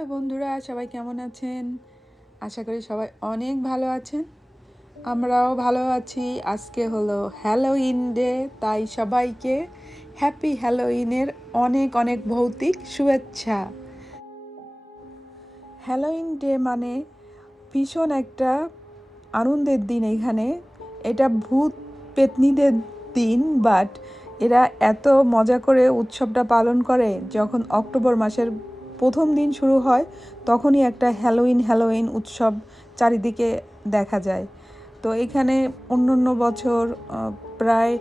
Hello বন্ধুরা, সবাই কেমন আছেন? আশা করি সবাই অনেক ভালো আছেন। আমরাও ভালো আছি। আজকে হলো হ্যালোইন ডে, তাই সবাইকে হ্যাপি হ্যালোইনের অনেক অনেক ভৌতিক শুভেচ্ছা। হ্যালোইন ডে মানে ভীষণ একটা আনন্দের দিন। এখানে এটা ভূত পেতনিদের দিন, বাট এরা এত মজা করে উৎসবটা পালন করে। যখন অক্টোবর মাসের প্রথম দিন শুরু হয় তখনই একটা হ্যালোইন উৎসব চারিদিকে দেখা যায়। তো এখানে অন্য বছর প্রায়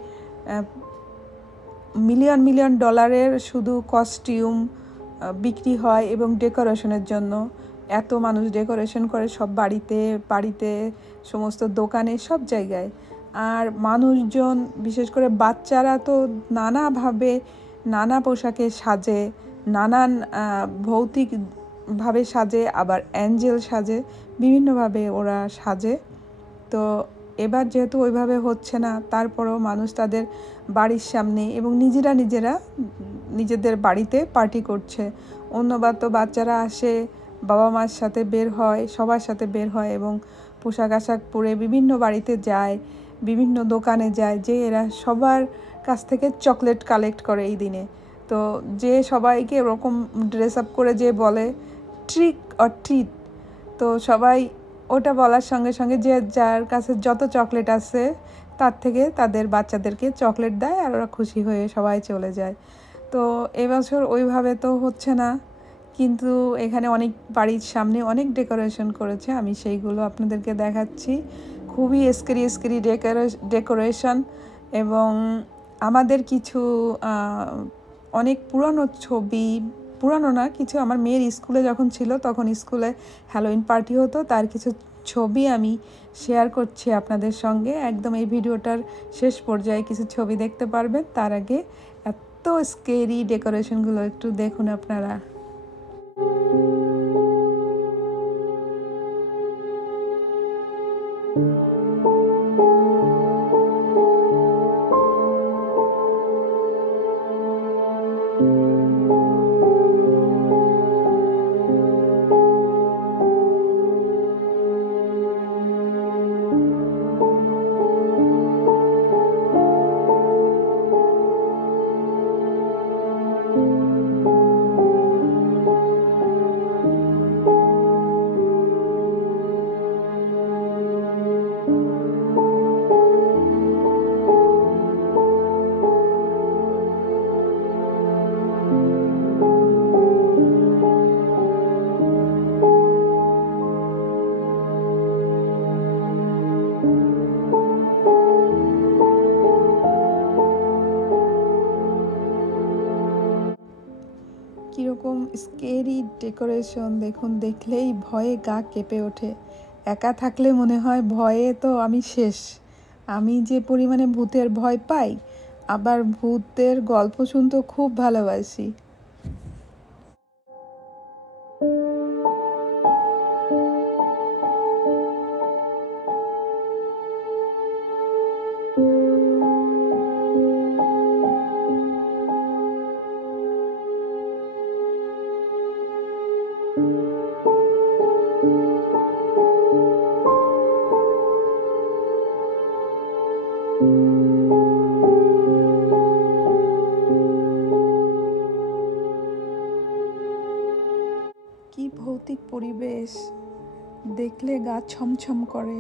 মিলিয়ন মিলিয়ন ডলারের শুধু কস্টিউম বিক্রি হয় এবং ডেকোরেশনের জন্য এত মানুষ ডেকোরেশন করে সব বাড়িতে সমস্ত দোকানে সব জায়গায়। আর মানুষজন বিশেষ করে বাচ্চারা তো নানাভাবে নানা পোশাকে সাজে, নানান ভৌতিকভাবে সাজে, আবার অ্যাঞ্জেল সাজে, বিভিন্নভাবে ওরা সাজে। তো এবার যেহেতু ওইভাবে হচ্ছে না, তারপরেও মানুষ তাদের বাড়ির সামনে এবং নিজেদের বাড়িতে পার্টি করছে। অন্যবার তো বাচ্চারা আসে, বাবা মার সাথে বের হয়, সবার সাথে বের হয় এবং পোশাক আশাক পরে বিভিন্ন বাড়িতে যায়, বিভিন্ন দোকানে যায়, যে এরা সবার কাছ থেকে চকলেট কালেক্ট করে এই দিনে। তো যে সবাইকে ওরকম ড্রেস আপ করে যে বলে ট্রিক অর ট্রিট, তো সবাই ওটা বলার সঙ্গে সঙ্গে যে যার কাছে যত চকলেট আছে তার থেকে তাদের বাচ্চাদেরকে চকলেট দেয়, আর ওরা খুশি হয়ে সবাই চলে যায়। তো এবছর ওইভাবে তো হচ্ছে না, কিন্তু এখানে অনেক বাড়ির সামনে অনেক ডেকোরেশন করেছে। আমি সেইগুলো আপনাদেরকে দেখাচ্ছি। খুবই স্ক্রি ডেকোরেশন, এবং আমাদের কিছু অনেক পুরানো না, কিছু আমার মেয়ের স্কুলে যখন ছিল তখন স্কুলে হ্যালোইন পার্টি হতো, তার কিছু ছবি আমি শেয়ার করছি আপনাদের সঙ্গে। একদম এই ভিডিওটার শেষ পর্যায়ে কিছু ছবি দেখতে পারবেন। তার আগে এত স্কেরি ডেকোরেশনগুলো একটু দেখুন আপনারা। কীরকম স্কেরি ডেকোরেশন দেখুন, দেখলেই ভয়ে গা কেঁপে ওঠে। একা থাকলে মনে হয় ভয়ে তো আমি শেষ। আমি যে পরিমাণে ভূতের ভয় পাই, আবার ভূতের গল্প শুনতেও খুব ভালোবাসি। কি ভৌতিক পরিবেশ, দেখলে গা ছমছম করে।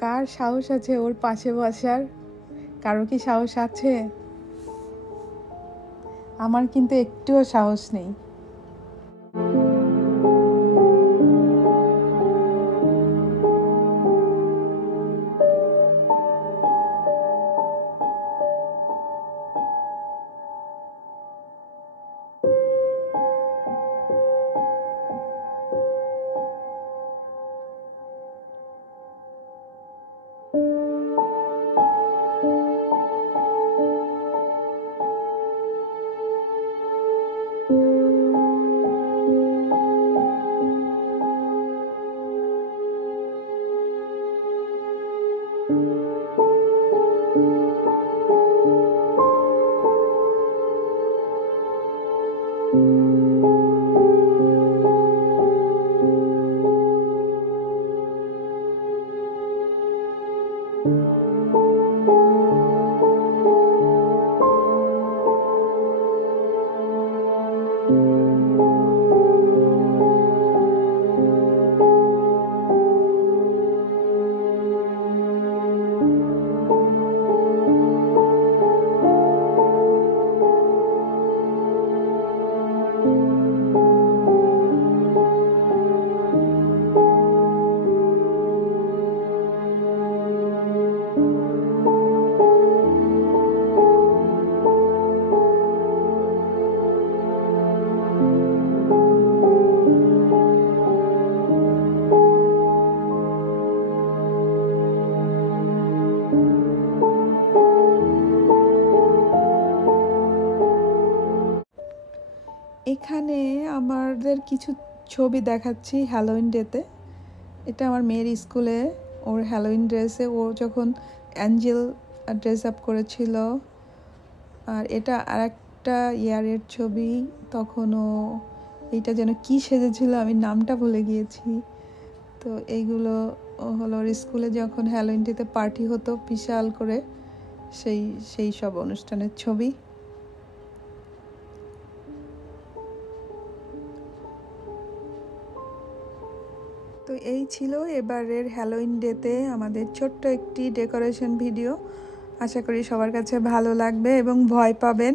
কার সাহস আছে ওর পাশে বসার? কারো কি সাহস আছে? আমার কিন্তু একটুও সাহস নেই। এখানে আমাদের কিছু ছবি দেখাচ্ছি হ্যালোউইন ডেতে। এটা আমার মেয়ের স্কুলে ওর হ্যালোউইন ড্রেসে ও যখন অ্যাঞ্জেল ড্রেস আপ করেছিল। আর এটা আরেকটা ইয়ারের ছবি, তখনও এইটা যেন কি সেজেছিল আমি নামটা ভুলে গিয়েছি। তো এইগুলো হলো ওর স্কুলে যখন হ্যালোউইন ডেতে পার্টি হতো বিশাল করে, সেই সব অনুষ্ঠানের ছবি। তো এই ছিল এবারের হ্যালোউইন ডেতে আমাদের ছোট্ট একটি ডেকোরেশন ভিডিও। আশা করি সবার কাছে ভালো লাগবে এবং ভয় পাবেন।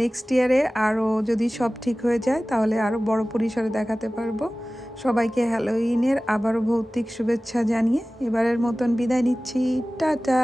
নেক্সট ইয়ারে আরও যদি সব ঠিক হয়ে যায় তাহলে আরও বড় পরিসরে দেখাতে পারবো। সবাইকে হ্যালোউইনের আবারও ভৌতিক শুভেচ্ছা জানিয়ে এবারের মতন বিদায় নিচ্ছি। টাটা।